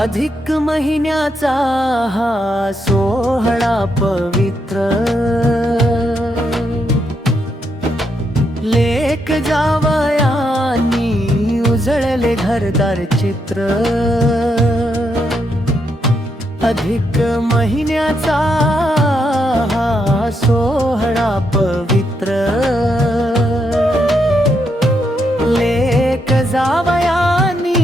अधिक महिन्याचा हा सोहळा पवित्र, लेक जावयांनी उजळले घरदार चित्र। अधिक महिन्याचा हा सोहळा पवित्र, लेक जावयांनी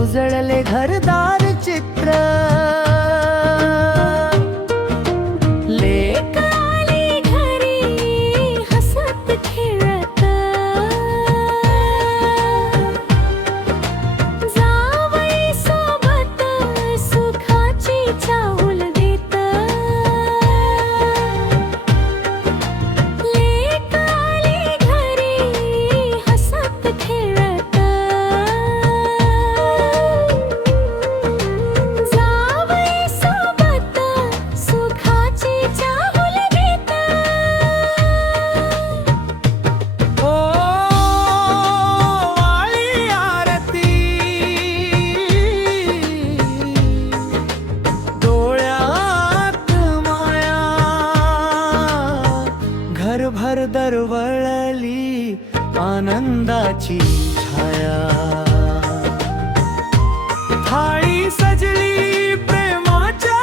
उजळले घरदार चित्र। लेक आली घरी हसत खेळत, जावई सोबत सुखाची चाहुल देत। लेक आली घरी हसत खेळत, जावई सोबत सुखाची चाहुल देत। ओ वाली आरती, डोळ्यात माया, घरभर दरवळली आनंदाची छाया। थाळी सजली प्रेमाच्या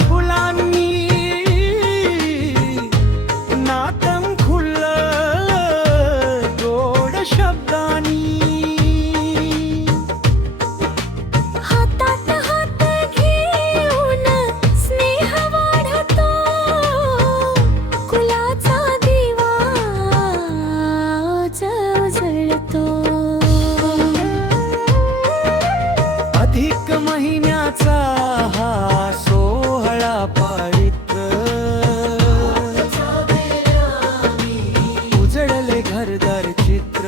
फुलांनी, नातम खुललं गोड शब्दांनी। हातात हात घेऊन स्नेह वाढतो, कुलाचा दिवा उजळतो। अधिक महिन्याचा हा सोहळा पवित्र, उजळले घरदार चित्र।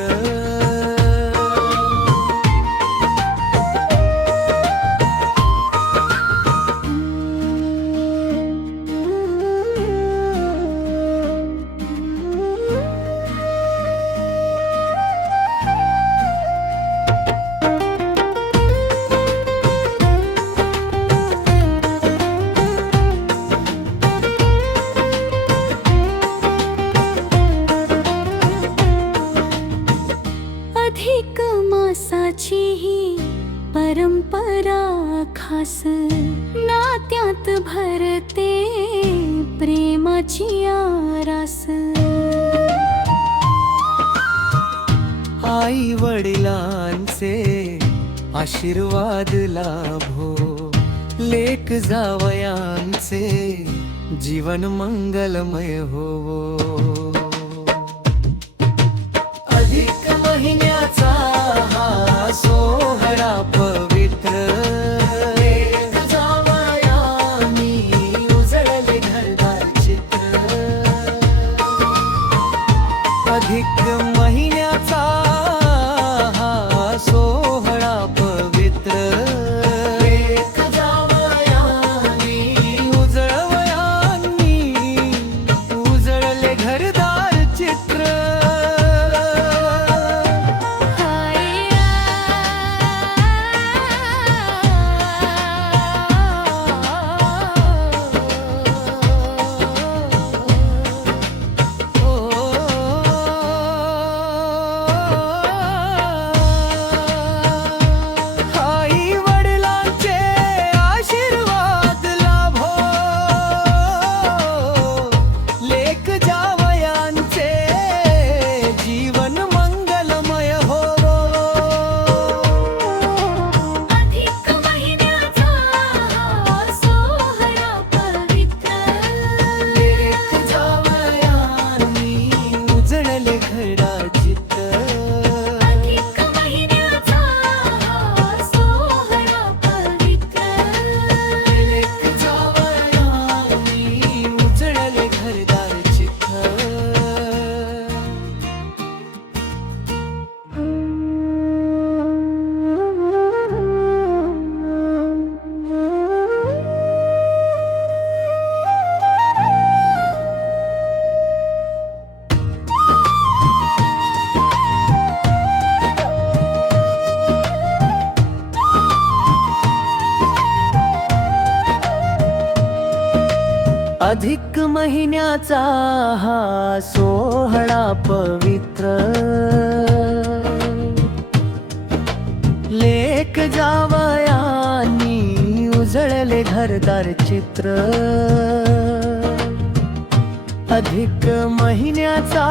अधिक मासाची ही परंपरा खास, नात्यात भरते प्रेमाची आरास। आई वडिलांचे आशीर्वाद लाभो, लेक जावयांचे जीवन मंगलमय होवो। अधिक महिन्याचा हा सोहळा पवित्र, लेक जावयांनी उजळले घरदार चित्र। अधिक महिन्याचा हा सोहळा पवित्र, लेक जावयांनी उजळवयांनी उजळले घरदार चित्र। अधिक महिन्याचा हा सोहळा पवित्र, लेक जावयांनी उजळले घरदार चित्र. अधिक महिन्याचा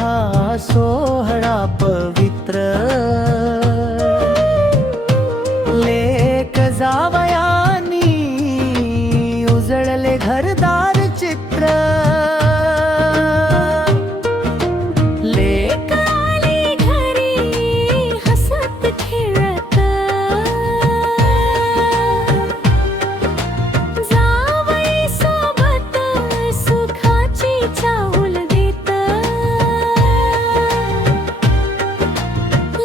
हा सोहळा पवित्र, लेक जावयांनी उजळले घरदार चित्र. लेक आली घरी हसत खेळत, जावई सोबत सुखाची चाहुल देत.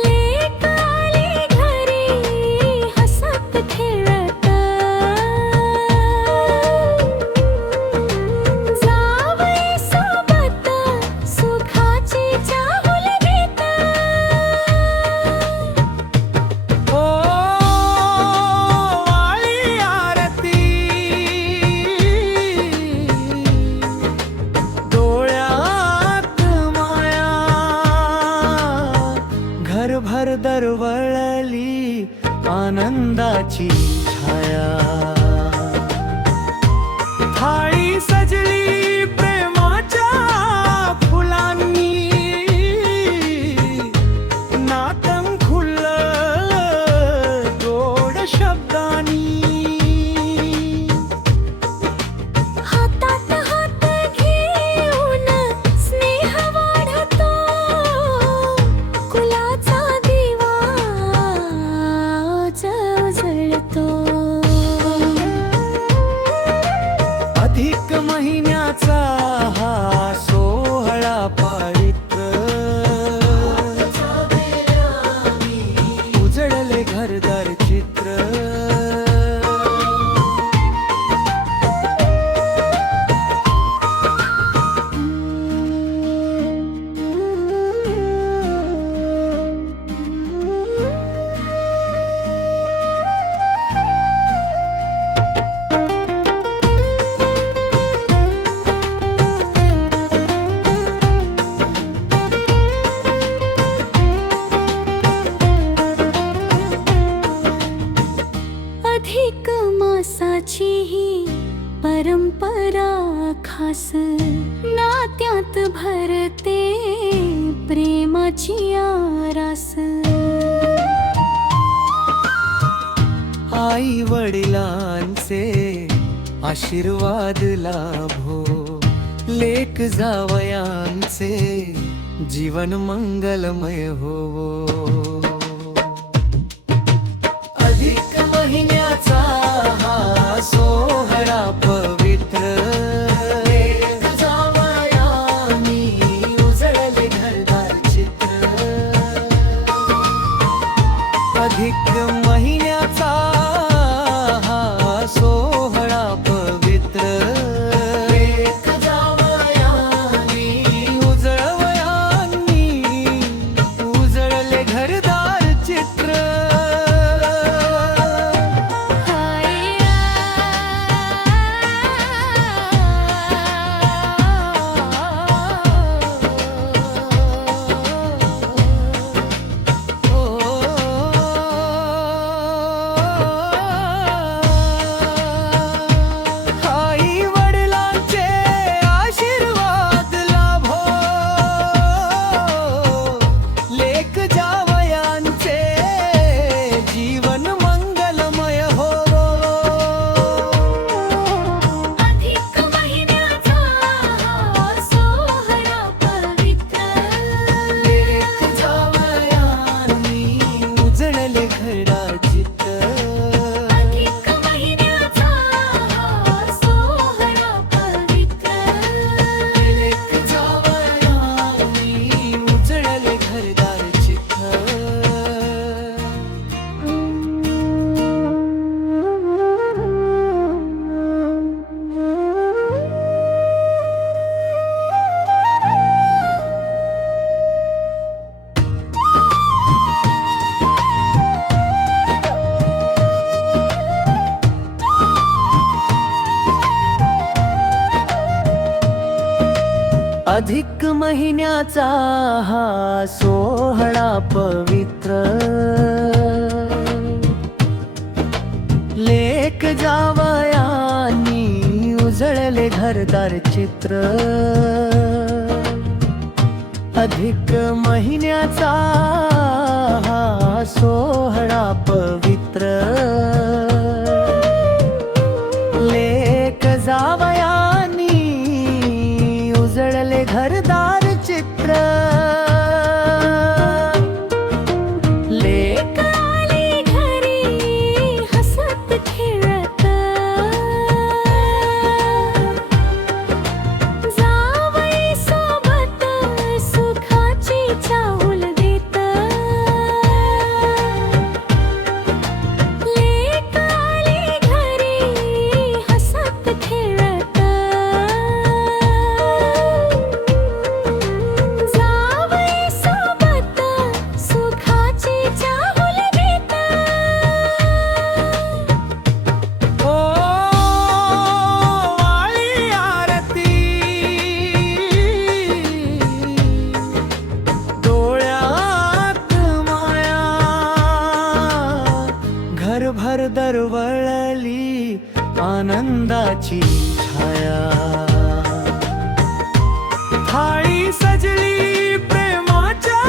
लेक आली घरी हसत खेळत, जावई सोबत सुखाची चाहुल देत. ओ आली आरती, डोळ्यात माया, घरभर दरवळली आनंदाची छाया. थाळी सजली प्रेमाच्या फुलांनी, नातं खुललं गोड शब्दांनी. हातात हात घेऊन स्नेह वाढतो, कुलाचा दिवा जळतो. अधिक महिन्याचा हा सोहळा पवित्र, उजळले घरदार चित्र. अधिक मासाची ही परंपरा खास, नात्यात भरते प्रेमाची आरास. आई वडिलांचे आशीर्वाद लाभो, लेक जावयांचे जीवन मंगलमय होवो. अधिक महिन्याचा हा सोहळा पवित्र, लेक जावयांनी उजळले घरदार चित्र. अधिक महिन्याचा हा सोहळा पवित्र, लेक जावयांनी उजळले घरदार चित्र. हाय अधिक महिन्याचा हा सोहळा पवित्र, लेक जावयांनी उजळले घरदार चित्र. अधिक महिन्याचा हा सोहळा पवित्र, लेक जावयांनी उजळले घरदार चित्र. लेक आली घरी हसत खेळत, जावई सोबत सुखाची चाहुल देत. लेक आली घरी हसत खेळत, जावई सोबत सुखाची चाहुल देत. ओ वाळी आरती, डोळ्यात माया, घरभर दरवळली आनंदाची छाया. थाळी सजली प्रेमाच्या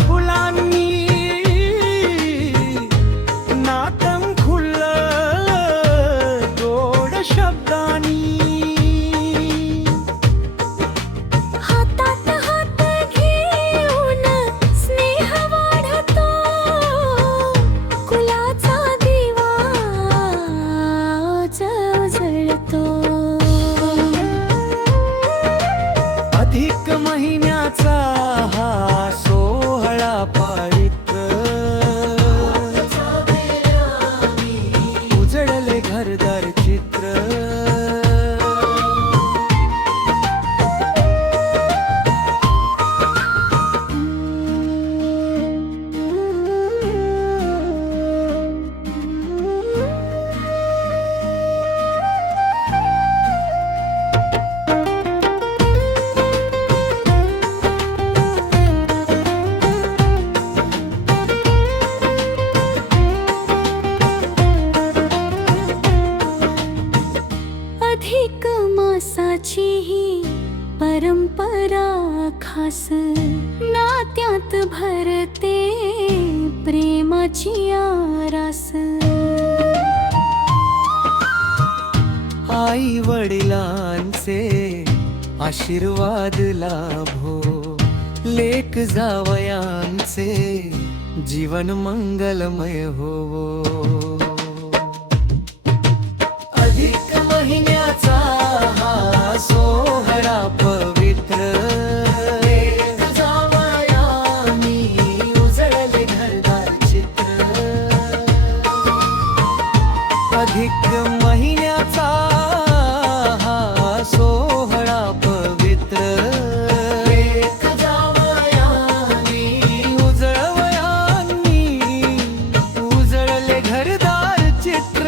फुलांनी, नातं खुललं गोड शब्दांनी. हातात हात घेऊन स्नेह वाढतो, कुलाचा दिवा जळतो. अधिक महिन्याचा हा सोहळा पवित्र, उजळले घरदार चित्र. अधिक मासाची ही परंपरा खास, नात्यात भरते प्रेमाची आरास. आई वडिलांचे आशीर्वाद लाभो, लेक जावयांचे जीवन मंगलमय होवो. अधिक महिन्याचा हा सोहळा पवित्र, लेक जावयांनी उजळले घरदार चित्र. अधिक महिन्याचा हा सोहळा पवित्र, लेक जावयांनी उजळवयांनी उजळले घरदार चित्र.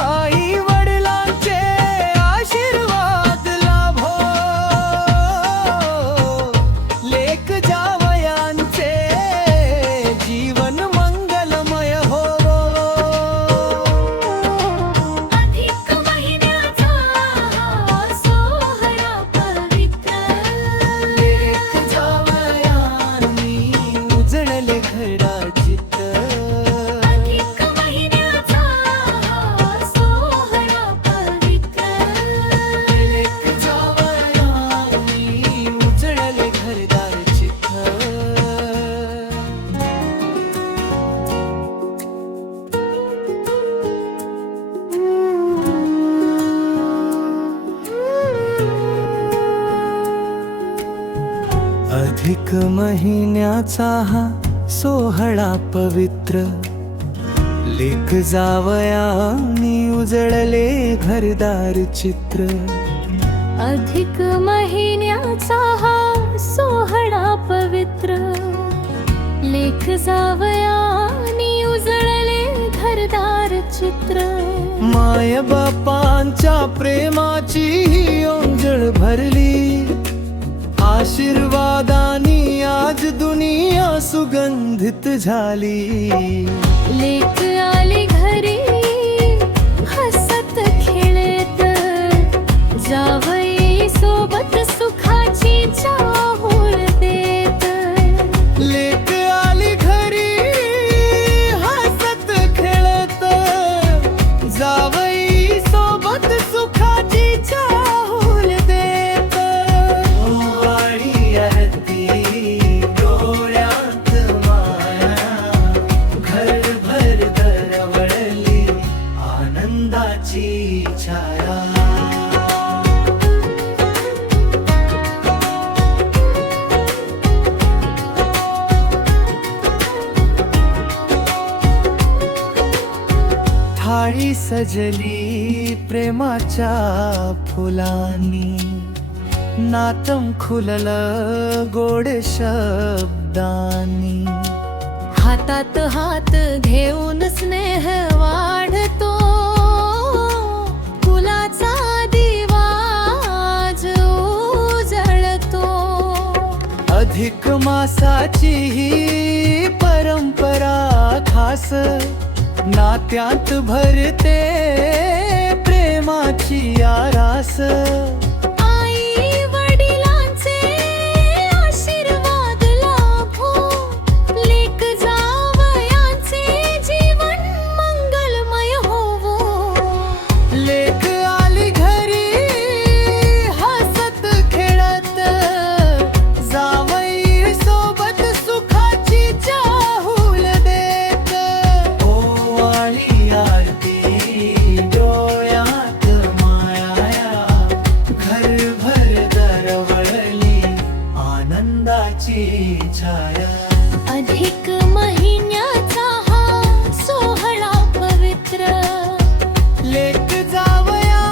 आई वडिलांचे आशीर्वाद लाभो, लेक जावयांचे जीवन मंगलमय होवो. अधिक महिन्याचा हा सोहळा पवित्र, लेक जावयांनी उजळले घरदार चित्र. अधिक महिन्याचा हा सोहळा पवित्र. लेक जावयांनी उजळले घरदार चित्र. अधिक महिन्याचा हा सोहळा पवित्र, लेक जावयानी उजळले घरदार चित्र अधिक महिन्याचा हा सोहळा पवित्र लेख जावयानी उजळले घरदार चित्र माय बापांच्या प्रेमाची ही ओंजळ भरली आशीर्वादानी आज दुनिया सुगंधित झाली लेक आली घरी हसत खेळत जावई सोबत सुखाची चाहूल देत लेक आली घरी हसत खेळत जावई सोबत सुखाची चाहूल देत ओवाळी आरती डोळ्यात माया घरभर दरवळली आनंदाची छाया थाळी सजली प्रेमाच्या फुलांनी नातम खुललं गोड शब्दांनी हातात हात घेऊन स्नेह वाढतो फुलाचा दिवाज उजळतो अधिक मासाची ही परंपरा खास नात्यात भरते प्रेमाची आरास आई वडिलांचे आशीर्वाद लाभो लेक जावयांचे जीवन मंगलमय होवो लेक आली घरी हसत खेळत जावई सोबत सुखाची चाहूल देत ओवाळी आरती डोळ्यात माया घरभर दरवळली आनंदाची छाया अधिक महिन्याचा हा सोहळा पवित्र लेक जावया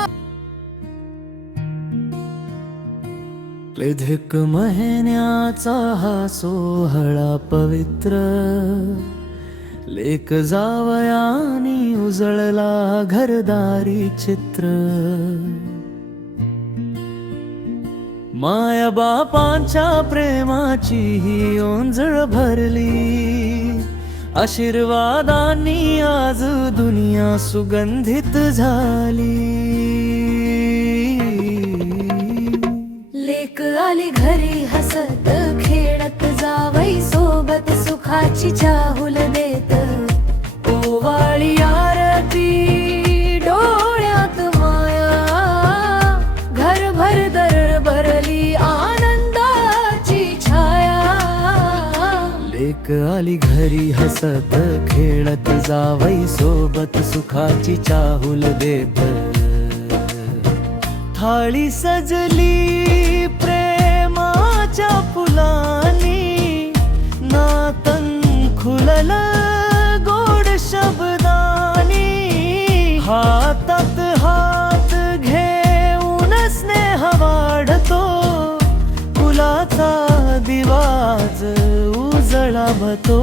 अधिक महिन्याचा हा सोहळा पवित्र लेक जावयानी उजळला घरदारी चित्र माया बापांच्या प्रेमाची ही ओंजळ भरली आशीर्वादांनी आज दुनिया सुगंधित झाली लेक आली घरी हसत खेळत जावई सोबत सुखाची चाहूल देत ओवाळी आरती डोळ्यात माया घरभर दर भरली आनंदाची छाया लेक आली घरी हसत खेळत जावई सोबत सुखाची चाहूल देत थाळी सजली प्रेमाच्या फुलांनी नातन खुललं गोड शब्दांनी हातात हात घेऊन स्नेह वाढतो फुलाचा दिवाज उजळावतो